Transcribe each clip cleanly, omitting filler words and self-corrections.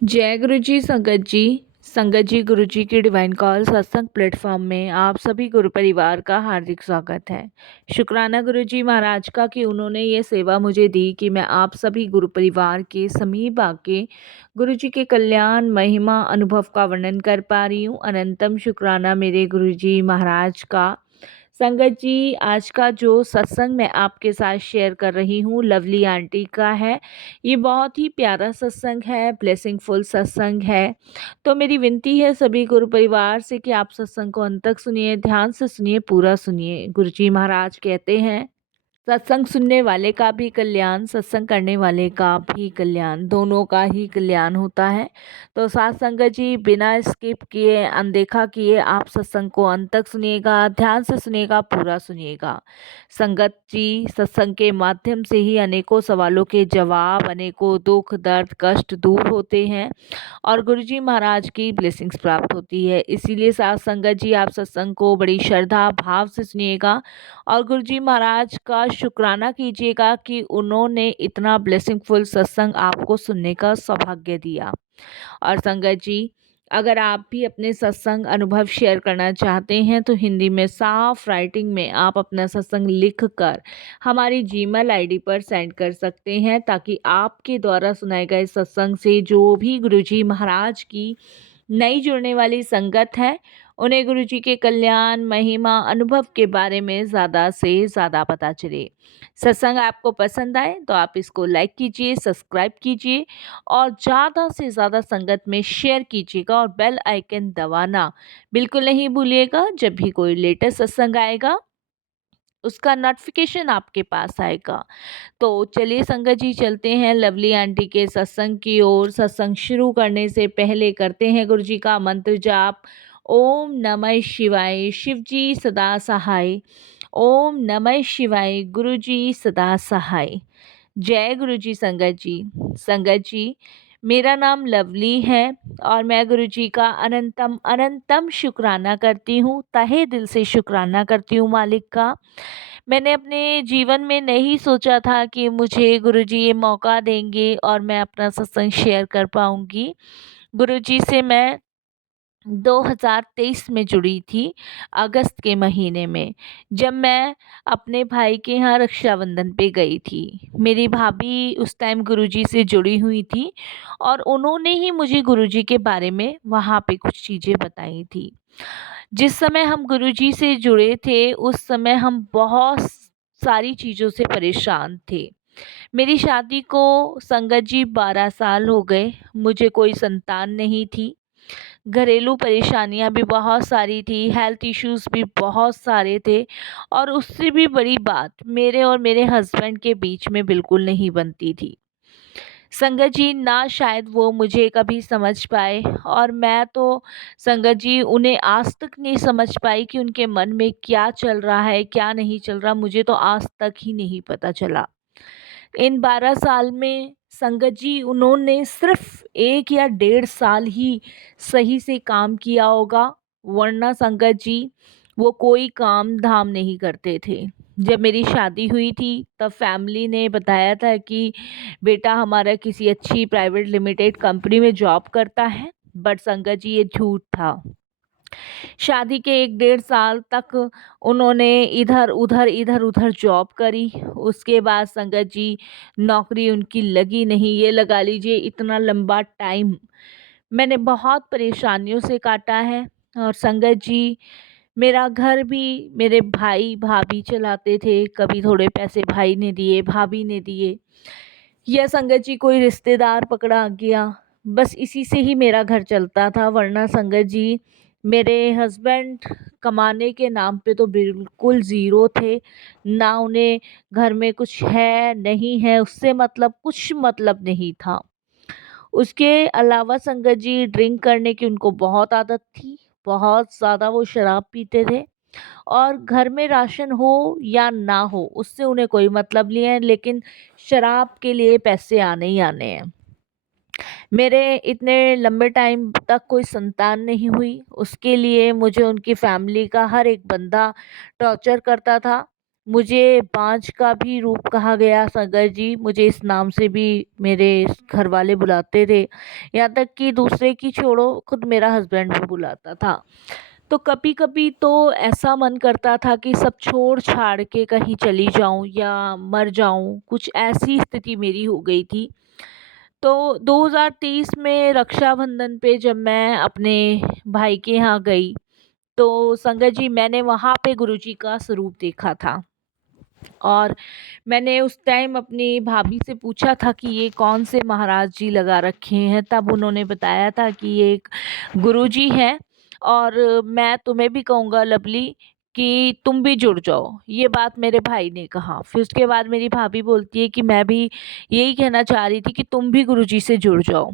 जय गुरु जी, संगत जी गुरु जी की डिवाइन कॉल सत्संग प्लेटफॉर्म में आप सभी गुरु परिवार का हार्दिक स्वागत है। शुक्राना गुरु जी महाराज का कि उन्होंने ये सेवा मुझे दी कि मैं आप सभी गुरु परिवार के समीप आके गुरु जी के कल्याण महिमा अनुभव का वर्णन कर पा रही हूँ। अनंतम शुक्राना मेरे गुरु जी महाराज का। संगत जी, आज का जो सत्संग मैं आपके साथ शेयर कर रही हूँ लवली आंटी का है। ये बहुत ही प्यारा सत्संग है, ब्लेसिंगफुल सत्संग है। तो मेरी विनती है सभी गुरु परिवार से कि आप सत्संग को अंत तक सुनिए, ध्यान से सुनिए, पूरा सुनिए। गुरु जी महाराज कहते हैं, सत्संग सुनने वाले का भी कल्याण, सत्संग करने वाले का भी कल्याण, दोनों का ही कल्याण होता है। तो साथ संगत जी, बिना स्किप किए, अनदेखा किए आप सत्संग को अंत तक सुनिएगा, ध्यान से सुनिएगा, पूरा सुनिएगा। संगत जी, सत्संग के माध्यम से ही अनेकों सवालों के जवाब, अनेकों दुख दर्द कष्ट दूर होते हैं और गुरुजी महाराज की ब्लेसिंग्स प्राप्त होती है। इसीलिए साथ संगत जी, आप सत्संग को बड़ी श्रद्धा भाव से सुनिएगा और गुरुजी महाराज का शुक्राना कीजिएगा कि उन्होंने इतना ब्लेसिंगफुल सत्संग आपको सुनने का सौभाग्य दिया। और संगत जी, अगर आप भी अपने सत्संग अनुभव शेयर करना चाहते हैं तो हिंदी में साफ राइटिंग में आप अपना सत्संग लिख कर हमारी जीमेल आईडी पर सेंड कर सकते हैं, ताकि आपके द्वारा सुनाए गए सत्संग से जो भी गुरुजी महाराज की नई जुड़ने वाली संगत है उन्हें गुरुजी के कल्याण महिमा अनुभव के बारे में ज़्यादा से ज़्यादा पता चले। सत्संग आपको पसंद आए तो आप इसको लाइक कीजिए, सब्सक्राइब कीजिए और ज़्यादा से ज़्यादा संगत में शेयर कीजिएगा और बेल आइकन दबाना बिल्कुल नहीं भूलिएगा। जब भी कोई लेटेस्ट सत्संग आएगा उसका नोटिफिकेशन आपके पास आएगा। तो चलिए संगत जी, चलते हैं लवली आंटी के सत्संग की ओर। सत्संग शुरू करने से पहले करते हैं गुरु जी का मंत्र जाप। ओम नमः शिवाय, शिव जी सदा सहाय। ओम नमः शिवाय, गुरु जी सदा सहाय। जय गुरु जी। संगत जी, मेरा नाम लवली है और मैं गुरु जी का अनंतम अनंतम शुक्राना करती हूँ, तहे दिल से शुक्राना करती हूँ मालिक का। मैंने अपने जीवन में नहीं सोचा था कि मुझे गुरुजी ये मौका देंगे और मैं अपना सत्संग शेयर कर पाऊँगी। गुरुजी से मैं 2023 में जुड़ी थी, अगस्त के महीने में, जब मैं अपने भाई के यहाँ रक्षाबंधन पे गई थी। मेरी भाभी उस टाइम गुरुजी से जुड़ी हुई थी और उन्होंने ही मुझे गुरुजी के बारे में वहाँ पे कुछ चीज़ें बताई थी। जिस समय हम गुरुजी से जुड़े थे उस समय हम बहुत सारी चीज़ों से परेशान थे। मेरी शादी को संगत जी 12 साल हो गए, मुझे कोई संतान नहीं थी। घरेलू परेशानियां भी बहुत सारी थी, हेल्थ इश्यूज भी बहुत सारे थे और उससे भी बड़ी बात, मेरे और मेरे हस्बैंड के बीच में बिल्कुल नहीं बनती थी। संगत जी, ना शायद वो मुझे कभी समझ पाए और मैं तो संगत जी उन्हें आज तक नहीं समझ पाई कि उनके मन में क्या चल रहा है, क्या नहीं चल रहा, मुझे तो आज तक ही नहीं पता चला। इन 12 साल में संगत जी उन्होंने सिर्फ 1 या 1.5 साल ही सही से काम किया होगा, वरना संगत जी वो कोई काम धाम नहीं करते थे। जब मेरी शादी हुई थी तब फैमिली ने बताया था कि बेटा हमारा किसी अच्छी प्राइवेट लिमिटेड कंपनी में जॉब करता है, बट संगत जी ये झूठ था। शादी के 1 डेढ़ साल तक उन्होंने इधर उधर जॉब करी। उसके बाद संगत जी नौकरी उनकी लगी नहीं। ये लगा लीजिए इतना लंबा टाइम मैंने बहुत परेशानियों से काटा है। और संगत जी, मेरा घर भी मेरे भाई भाभी चलाते थे। कभी थोड़े पैसे भाई ने दिए, भाभी ने दिए, या संगत जी कोई रिश्तेदार पकड़ा गया, बस इसी से ही मेरा घर चलता था। वरना संगत जी मेरे हस्बैंड कमाने के नाम पे तो बिल्कुल ज़ीरो थे। ना उन्हें घर में कुछ है नहीं है उससे मतलब कुछ मतलब नहीं था। उसके अलावा संगत जी ड्रिंक करने की उनको बहुत आदत थी, बहुत ज़्यादा वो शराब पीते थे। और घर में राशन हो या ना हो उससे उन्हें कोई मतलब नहीं है, लेकिन शराब के लिए पैसे आने ही आने हैं। मेरे इतने लंबे टाइम तक कोई संतान नहीं हुई, उसके लिए मुझे उनकी फैमिली का हर एक बंदा टॉर्चर करता था। मुझे बाँझ का भी रूप कहा गया संगत जी, मुझे इस नाम से भी मेरे घरवाले बुलाते थे। यहाँ तक कि दूसरे की छोड़ो, खुद मेरा हस्बैंड भी बुलाता था। तो कभी-कभी तो ऐसा मन करता था कि सब छोड़-छाड़ के कहीं चली जाऊँ या मर जाऊँ, कुछ ऐसी स्थिति मेरी हो गई थी। तो 2023 में रक्षाबंधन पे जब मैं अपने भाई के यहाँ गई, तो संगत जी मैंने वहाँ पे गुरुजी का स्वरूप देखा था। और मैंने उस टाइम अपनी भाभी से पूछा था कि ये कौन से महाराज जी लगा रखे हैं, तब उन्होंने बताया था कि ये एक गुरुजी हैं और मैं तुम्हें भी कहूँगा लवली कि तुम भी जुड़ जाओ। ये बात मेरे भाई ने कहा। फिर उसके बाद मेरी भाभी बोलती है कि मैं भी यही कहना चाह रही थी कि तुम भी गुरुजी से जुड़ जाओ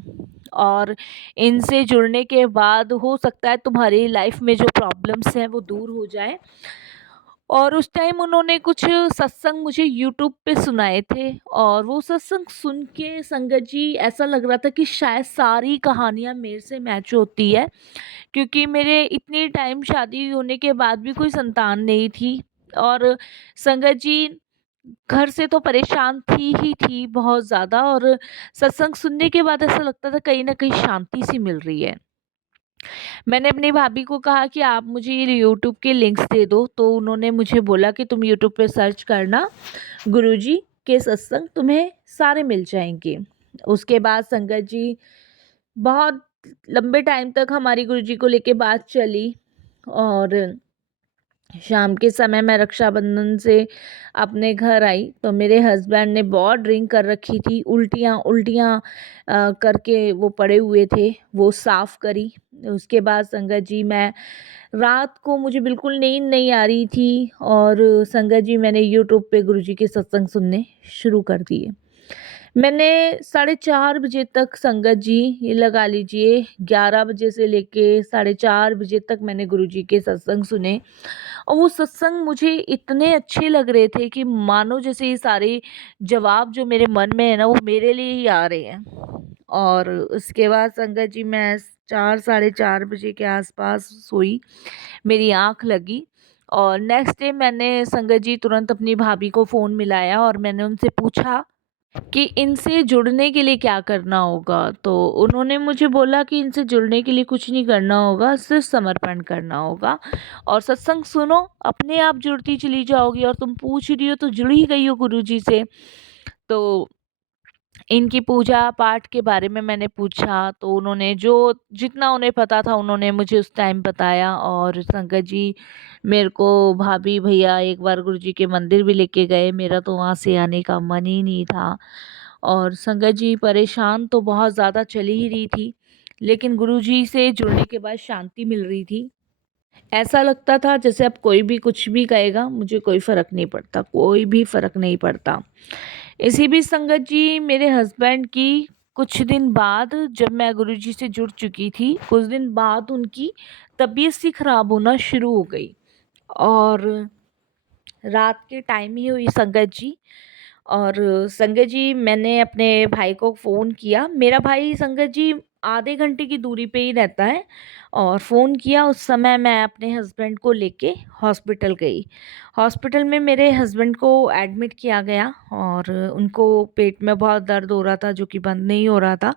और इनसे जुड़ने के बाद हो सकता है तुम्हारी लाइफ में जो प्रॉब्लम्स हैं वो दूर हो जाए। और उस टाइम उन्होंने कुछ सत्संग मुझे यूट्यूब पे सुनाए थे और वो सत्संग सुन के संगत जी ऐसा लग रहा था कि शायद सारी कहानियाँ मेरे से मैच होती है, क्योंकि मेरे इतनी टाइम शादी होने के बाद भी कोई संतान नहीं थी। और संगत जी घर से तो परेशान थी ही थी बहुत ज़्यादा, और सत्संग सुनने के बाद ऐसा लगता था कहीं ना कहीं शांति सी मिल रही है। मैंने अपनी भाभी को कहा कि आप मुझे ये यूट्यूब के लिंक्स दे दो, तो उन्होंने मुझे बोला कि तुम यूट्यूब पे सर्च करना गुरुजी के सत्संग, तुम्हें सारे मिल जाएंगे। उसके बाद संगत जी बहुत लंबे टाइम तक हमारी गुरुजी को लेके बात चली। और शाम के समय मैं रक्षाबंधन से अपने घर आई तो मेरे हस्बैंड ने बहुत ड्रिंक कर रखी थी, उल्टियाँ उल्टियाँ करके वो पड़े हुए थे, वो साफ़ करी। उसके बाद संगत जी मैं रात को मुझे बिल्कुल नींद नहीं आ रही थी और संगत जी मैंने यूट्यूब पे गुरुजी के सत्संग सुनने शुरू कर दिए। मैंने 4:30 बजे तक संगत जी, ये लगा लीजिए 11 बजे से लेके 4:30 बजे तक मैंने गुरुजी के सत्संग सुने। और वो सत्संग मुझे इतने अच्छे लग रहे थे कि मानो जैसे ये सारे जवाब जो मेरे मन में है ना वो मेरे लिए ही आ रहे हैं। और उसके बाद संगत जी मैं 4 साढ़े 4 बजे के आसपास सोई, मेरी आँख लगी और नेक्स्ट डे मैंने संगत जी तुरंत अपनी भाभी को फ़ोन मिलाया और मैंने उनसे पूछा कि इनसे जुड़ने के लिए क्या करना होगा? तो उन्होंने मुझे बोला कि इनसे जुड़ने के लिए कुछ नहीं करना होगा, सिर्फ़ समर्पण करना होगा और सत्संग सुनो, अपने आप जुड़ती चली जाओगी। और तुम पूछ रही हो तो जुड़ ही गई हो गुरुजी से। तो इनकी पूजा पाठ के बारे में मैंने पूछा तो उन्होंने जो जितना उन्हें पता था उन्होंने मुझे उस टाइम बताया। और संगत जी मेरे को भाभी भैया एक बार गुरुजी के मंदिर भी लेके गए, मेरा तो वहाँ से आने का मन ही नहीं था। और संगत जी परेशान तो बहुत ज़्यादा चली ही रही थी, लेकिन गुरुजी से जुड़ने के बाद शांति मिल रही थी। ऐसा लगता था जैसे अब कोई भी कुछ भी कहेगा मुझे कोई फ़र्क नहीं पड़ता, कोई भी फ़र्क नहीं पड़ता। इसी बीच संगत जी मेरे हस्बैंड की कुछ दिन बाद, जब मैं गुरुजी से जुड़ चुकी थी, कुछ दिन बाद उनकी तबीयत सी खराब होना शुरू हो गई। और रात के टाइम ही हुई संगत जी। और संगत जी मैंने अपने भाई को फ़ोन किया, मेरा भाई संगत जी आधे घंटे की दूरी पे ही रहता है। और फ़ोन किया उस समय मैं अपने हस्बैंड को लेके हॉस्पिटल गई। हॉस्पिटल में मेरे हस्बैंड को एडमिट किया गया और उनको पेट में बहुत दर्द हो रहा था जो कि बंद नहीं हो रहा था।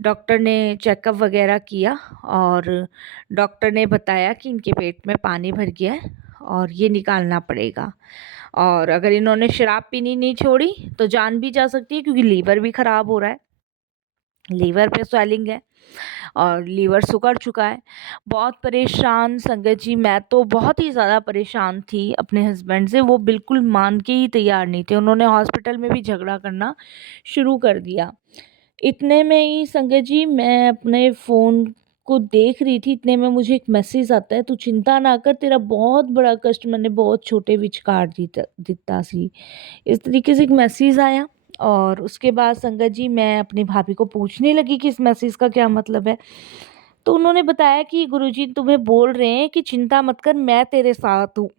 डॉक्टर ने चेकअप वगैरह किया और डॉक्टर ने बताया कि इनके पेट में पानी भर गया है और ये निकालना पड़ेगा। और अगर इन्होंने शराब पीनी नहीं छोड़ी तो जान भी जा सकती है, क्योंकि लीवर भी ख़राब हो रहा है, लीवर पे स्वेलिंग है और लीवर सिकुड़ चुका है। बहुत परेशान संगत जी, मैं तो बहुत ही ज़्यादा परेशान थी अपने हस्बैंड से, वो बिल्कुल मान के ही तैयार नहीं थे। उन्होंने हॉस्पिटल में भी झगड़ा करना शुरू कर दिया। इतने में ही संगत जी मैं अपने फ़ोन को देख रही थी, इतने में मुझे एक मैसेज आता है, तू चिंता ना कर, तेरा बहुत बड़ा कष्ट मैंने बहुत छोटे विच काट दिता सी। इस तरीके से एक मैसेज आया। और उसके बाद संगत जी मैं अपनी भाभी को पूछने लगी कि इस मैसेज का क्या मतलब है। तो उन्होंने बताया कि गुरुजी तुम्हें बोल रहे हैं कि चिंता मत कर, मैं तेरे साथ हूँ,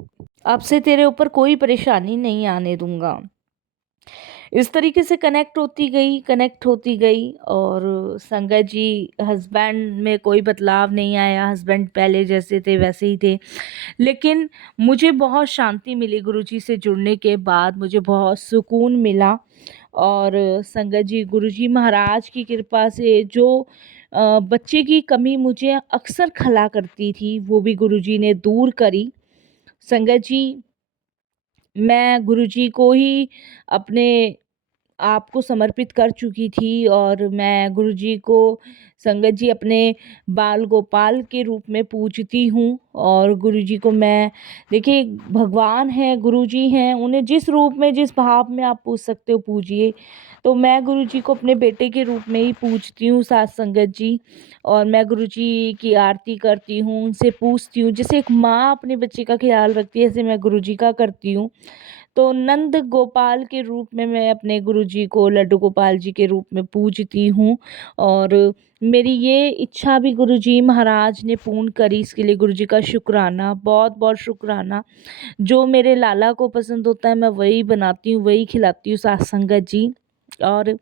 अब से तेरे ऊपर कोई परेशानी नहीं आने दूंगा। इस तरीके से कनेक्ट होती गई और संगत जी हस्बैंड में कोई बदलाव नहीं आया, हस्बैंड पहले जैसे थे वैसे ही थे। लेकिन मुझे बहुत शांति मिली गुरुजी से जुड़ने के बाद, मुझे बहुत सुकून मिला और संगत जी गुरुजी महाराज की कृपा से जो बच्चे की कमी मुझे अक्सर खला करती थी, वो भी गुरुजी ने दूर करी। संगत जी मैं गुरुजी को ही अपने आप को समर्पित कर चुकी थी और मैं गुरुजी को संगत जी अपने बाल गोपाल के रूप में पूजती हूँ और गुरुजी को मैं देखिए भगवान हैं, गुरुजी हैं, उन्हें जिस रूप में जिस भाव में आप पूज सकते हो पूजिए। तो मैं गुरुजी को अपने बेटे के रूप में ही पूजती हूँ साथ संगत जी। और मैं गुरुजी की आरती करती हूँ, उनसे पूछती हूँ, जैसे एक माँ अपने बच्चे का ख्याल रखती है ऐसे मैं गुरुजी का करती हूँ। तो नंद गोपाल के रूप में मैं अपने गुरुजी को लड्डू गोपाल जी के रूप में पूजती हूँ और मेरी ये इच्छा भी गुरुजी महाराज ने पूर्ण करी, इसके लिए गुरुजी का शुक्राना, बहुत बहुत शुक्राना। जो मेरे लाला को पसंद होता है मैं वही बनाती हूँ, वही खिलाती हूँ साथ संगत जी। और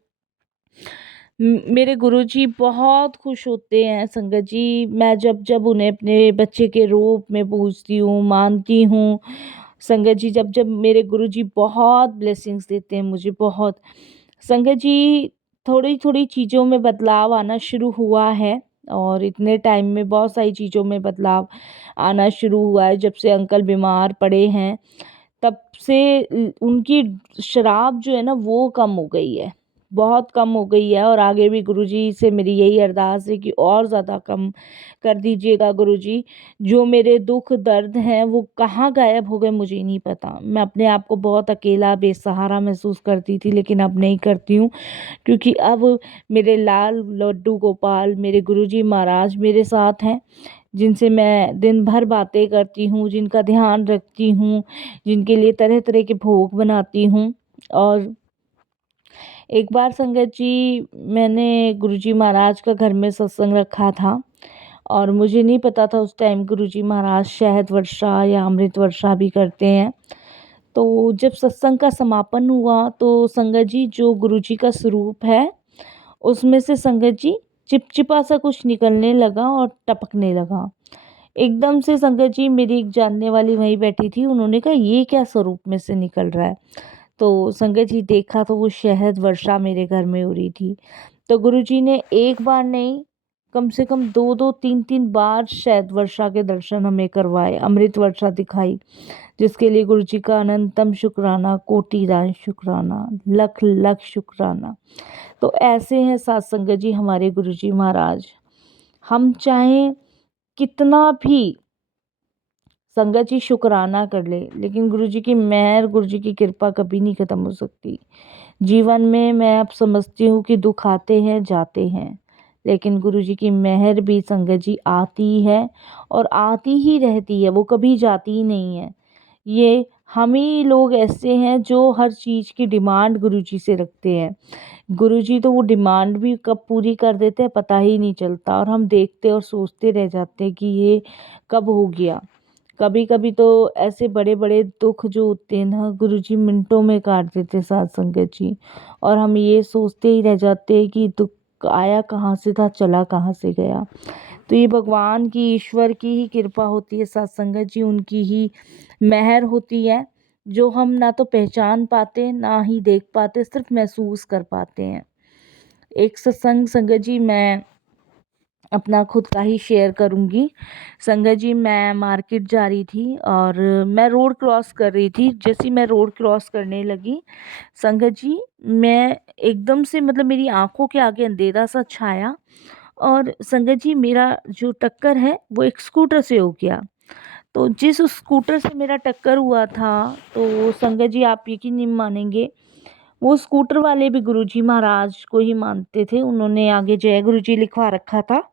मेरे गुरुजी बहुत खुश होते हैं संगत जी, मैं जब जब उन्हें अपने बच्चे के रूप में पूजती हूँ, मानती हूँ। संगत जी जब जब मेरे गुरुजी बहुत ब्लेसिंग्स देते हैं मुझे, बहुत। संगत जी थोड़ी थोड़ी चीज़ों में बदलाव आना शुरू हुआ है और इतने टाइम में बहुत सारी चीज़ों में बदलाव आना शुरू हुआ है। जब से अंकल बीमार पड़े हैं तब से उनकी शराब जो है ना वो कम हो गई है, बहुत कम हो गई है। और आगे भी गुरुजी से मेरी यही अरदास है कि और ज़्यादा कम कर दीजिएगा गुरुजी। जो मेरे दुख दर्द हैं वो कहाँ गायब हो गए मुझे ही नहीं पता। मैं अपने आप को बहुत अकेला बेसहारा महसूस करती थी, लेकिन अब नहीं करती हूँ, क्योंकि अब मेरे लाल लड्डू गोपाल मेरे गुरुजी महाराज मेरे साथ हैं, जिनसे मैं दिन भर बातें करती हूँ, जिनका ध्यान रखती हूँ, जिनके लिए तरह तरह के भोग बनाती हूँ। और एक बार संगत जी मैंने गुरुजी महाराज का घर में सत्संग रखा था और मुझे नहीं पता था उस टाइम गुरुजी महाराज शहद वर्षा या अमृत वर्षा भी करते हैं। तो जब सत्संग का समापन हुआ तो संगत जी जो गुरुजी का स्वरूप है उसमें से संगत जी चिपचिपा सा कुछ निकलने लगा और टपकने लगा। एकदम से संगत जी मेरी एक जानने वाली वहीं बैठी थी, उन्होंने कहा ये क्या स्वरूप में से निकल रहा है। तो संगत जी देखा तो वो शहद वर्षा मेरे घर में हो रही थी। तो गुरुजी ने एक बार नहीं, कम से कम दो दो तीन तीन बार शहद वर्षा के दर्शन हमें करवाए, अमृत वर्षा दिखाई, जिसके लिए गुरुजी का अनंतम शुक्राना, कोटिदान शुक्राना, लख लख शुक्राना। तो ऐसे हैं सात संगत जी हमारे गुरुजी महाराज। हम चाहें कितना भी संगत जी शुक्राना कर ले, लेकिन गुरुजी की मेहर, गुरुजी की कृपा कभी नहीं ख़त्म हो सकती। जीवन में मैं अब समझती हूँ कि दुख आते हैं जाते हैं, लेकिन गुरुजी की मेहर भी संगत जी आती है और आती ही रहती है, वो कभी जाती ही नहीं है। ये हम ही लोग ऐसे हैं जो हर चीज़ की डिमांड गुरुजी से रखते हैं। गुरुजी तो वो डिमांड भी कब पूरी कर देते हैं पता ही नहीं चलता, और हम देखते और सोचते रह जाते हैं कि ये कब हो गया। कभी कभी तो ऐसे बड़े बड़े दुख जो होते हैं ना गुरुजी मिनटों में काट देते साथ संगत जी, और हम ये सोचते ही रह जाते हैं कि दुख आया कहाँ से था, चला कहाँ से गया। तो ये भगवान की, ईश्वर की ही कृपा होती है साथ संगत जी, उनकी ही मेहर होती है, जो हम ना तो पहचान पाते ना ही देख पाते, सिर्फ महसूस कर पाते हैं। एक सत्संग संगत जी मैं अपना खुद का ही शेयर करूंगी। संगत जी मैं मार्केट जा रही थी और मैं रोड क्रॉस कर रही थी। जैसे ही मैं रोड क्रॉस करने लगी संगत जी, मैं एकदम से मतलब मेरी आंखों के आगे अंधेरा सा छाया और संगत जी मेरा जो टक्कर है वो एक स्कूटर से हो गया। तो जिस उस स्कूटर से मेरा टक्कर हुआ था, तो संगत जी आप यकीन नहीं मानेंगे, वो स्कूटर वाले भी गुरुजी महाराज को ही मानते थे। उन्होंने आगे जय गुरुजी लिखवा रखा था।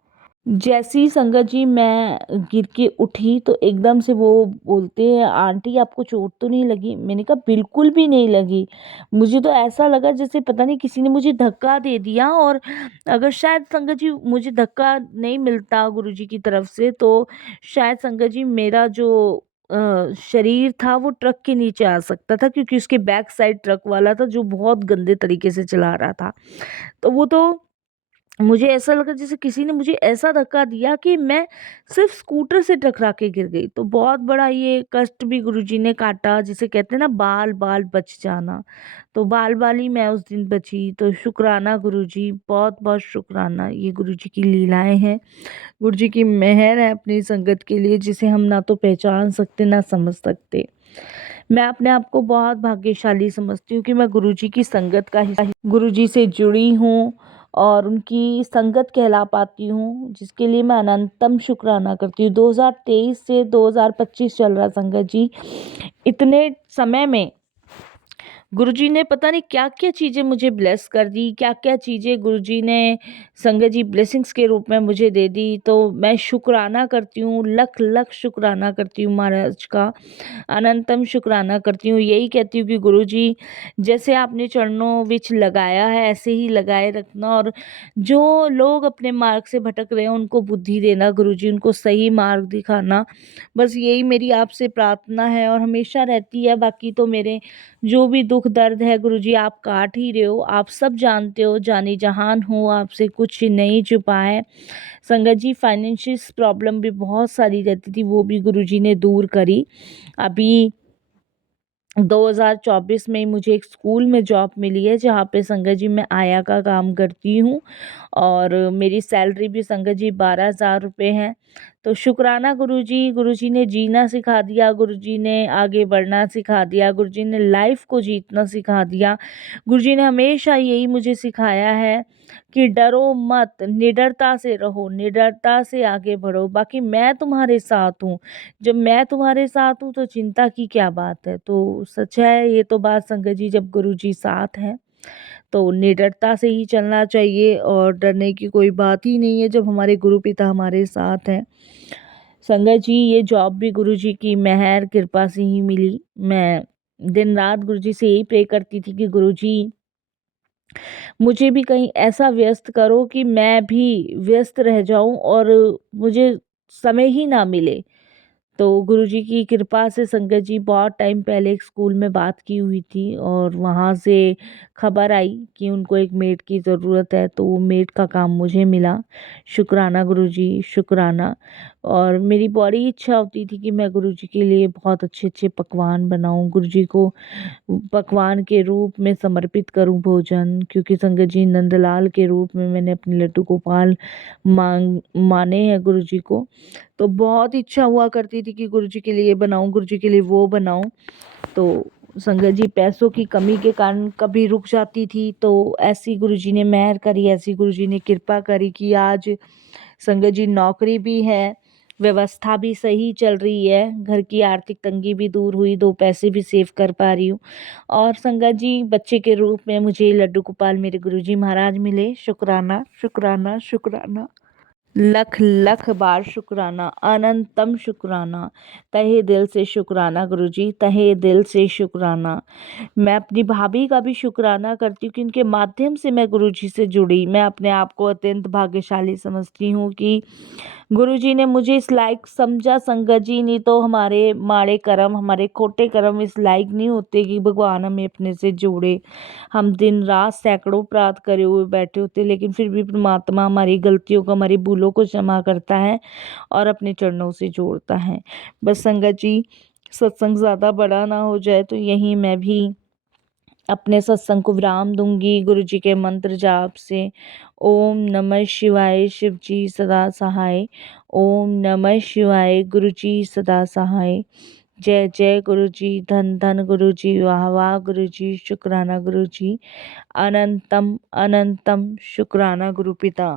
जैसी ही संगत जी मैं गिर के उठी तो एकदम से वो बोलते हैं आंटी आपको चोट तो नहीं लगी। मैंने कहा बिल्कुल भी नहीं लगी। मुझे तो ऐसा लगा जैसे पता नहीं किसी ने मुझे धक्का दे दिया, और अगर शायद संगत जी मुझे धक्का नहीं मिलता गुरुजी की तरफ से तो शायद संगत जी मेरा जो शरीर था वो ट्रक के नीचे आ सकता था, क्योंकि उसके बैक साइड ट्रक वाला था जो बहुत गंदे तरीके से चला रहा था। तो वो तो मुझे ऐसा लगा जैसे किसी ने मुझे ऐसा धक्का दिया कि मैं सिर्फ स्कूटर से टकरा के गिर गई। तो बहुत बड़ा ये कष्ट भी गुरुजी ने काटा, जिसे कहते हैं ना बाल बाल बच जाना। तो बाल बाल ही मैं उस दिन बची। तो शुक्राना गुरुजी, बहुत बहुत शुक्राना। ये गुरुजी की लीलाएं हैं, गुरुजी की मेहर है अपनी संगत के लिए, जिसे हम ना तो पहचान सकते ना समझ सकते। मैं अपने आप को बहुत भाग्यशाली समझती हूँ कि मैं गुरुजी की संगत का हिस्सा, गुरुजी से जुड़ी हूँ और उनकी संगत कहला पाती हूँ, जिसके लिए मैं अनंतम शुक्राना करती हूँ। 2023 से 2025 चल रहा संगत जी। इतने समय में गुरुजी ने पता नहीं क्या-क्या चीज़ें मुझे ब्लेस कर दी, क्या-क्या चीज़ें गुरुजी ने संगत जी ब्लेसिंग्स के रूप में मुझे दे दी। तो मैं शुक्राना करती हूँ, लख-लख शुक्राना करती हूँ महाराज का, अनंतम शुक्राना करती हूँ। यही कहती हूँ कि गुरुजी, जैसे आपने चरणों विच लगाया है ऐसे ही लगाए रखना, और जो लोग अपने मार्ग से भटक रहे हैं उनको बुद्धि देना गुरुजी, उनको सही मार्ग दिखाना। बस यही मेरी आपसे प्रार्थना है और हमेशा रहती है। बाकी तो मेरे जो भी दुख दर्द है गुरुजी आप काट ही रहे हो, आप सब जानते हो, जानी जहान हो, आपसे कुछ नहीं छुपा है। संगत जी, फाइनेंशियल प्रॉब्लम भी बहुत सारी रहती थी, वो भी गुरुजी ने दूर करी। अभी 2024 में मुझे एक स्कूल में जॉब मिली है, जहाँ पे संगत जी मैं आया का काम करती हूँ और मेरी सैलरी भी संगत जी 12,000 रुपये है। तो शुक्राना गुरुजी, गुरुजी ने जीना सिखा दिया, गुरुजी ने आगे बढ़ना सिखा दिया, गुरुजी ने लाइफ को जीतना सिखा दिया। गुरुजी ने हमेशा यही मुझे सिखाया है कि डरो मत, निडरता से रहो, निडरता से आगे बढ़ो, बाकी मैं तुम्हारे साथ हूँ। जब मैं तुम्हारे साथ हूँ तो चिंता की क्या बात है। तो सच है ये तो बात संगत जी, जब गुरुजी साथ हैं तो निडरता से ही चलना चाहिए और डरने की कोई बात ही नहीं है जब हमारे गुरु पिता हमारे साथ हैं। संगत जी, ये जॉब भी गुरुजी की मेहर कृपा से ही मिली। मैं दिन रात गुरुजी से यही प्रे करती थी कि गुरुजी, मुझे भी कहीं ऐसा व्यस्त करो कि मैं भी व्यस्त रह जाऊं और मुझे समय ही ना मिले। तो गुरुजी की कृपा से संगत जी, बहुत टाइम पहले एक स्कूल में बात की हुई थी और वहाँ से खबर आई कि उनको एक मेड की ज़रूरत है, तो वो मेड का काम मुझे मिला। शुक्राना गुरुजी, शुक्राना। और मेरी बड़ी इच्छा होती थी कि मैं गुरुजी के लिए बहुत अच्छे-अच्छे पकवान बनाऊँ, गुरुजी को पकवान के रूप में समर्पित करूं भोजन, क्योंकि संगत जी नंदलाल के रूप में मैंने अपने लड्डू गोपाल माने हैं गुरुजी को। तो बहुत इच्छा हुआ करती थी कि गुरुजी के लिए बनाऊं, गुरुजी के लिए वो बनाऊं। तो संगत जी, पैसों की कमी के कारण कभी रुक जाती थी, तो ऐसी गुरुजी ने मेहर करी, ऐसी गुरुजी ने कृपा करी कि आज संगत जी नौकरी भी है, व्यवस्था भी सही चल रही है, घर की आर्थिक तंगी भी दूर हुई, 2 पैसे भी सेव कर पा रही हूँ। और संगत जी, बच्चे के रूप में मुझे लड्डू गोपाल मेरे गुरुजी महाराज मिले। शुक्राना, शुक्राना, शुक्राना। लख लख बार शुक्राना, अनंतम शुक्राना। तहे दिल से शुक्राना गुरुजी, तहे दिल से शुक्राना। मैं अपनी भाभी का भी शुक्राना करती हूँ कि उनके माध्यम से मैं गुरुजी से जुड़ी। मैं अपने आप को अत्यंत भाग्यशाली समझती हूँ कि गुरुजी ने मुझे इस लायक समझा। संगत जी, नहीं तो हमारे माड़े कर्म, हमारे खोटे कर्म इस लायक नहीं होते कि भगवान हमें अपने से जोड़े। हम दिन रात सैकड़ों अपराध करे हुए बैठे होते, लेकिन फिर भी परमात्मा हमारी गलतियों को, हमारी भूलों को क्षमा करता है और अपने चरणों से जोड़ता है। बस संगत जी, सत्संग ज़्यादा बड़ा ना हो जाए, तो यहीं मैं भी अपने सत्संग को विराम दूंगी गुरुजी के मंत्र जाप से। ओम नमः शिवाय, शिव जी सदा सहाय। ओम नमः शिवाय, गुरुजी सदा सहाय। जय जय गुरुजी, धन धन गुरुजी, वाह वाह गुरुजी, शुक्राना गुरुजी, अनंतम अनंतम शुक्राना गुरु पिता।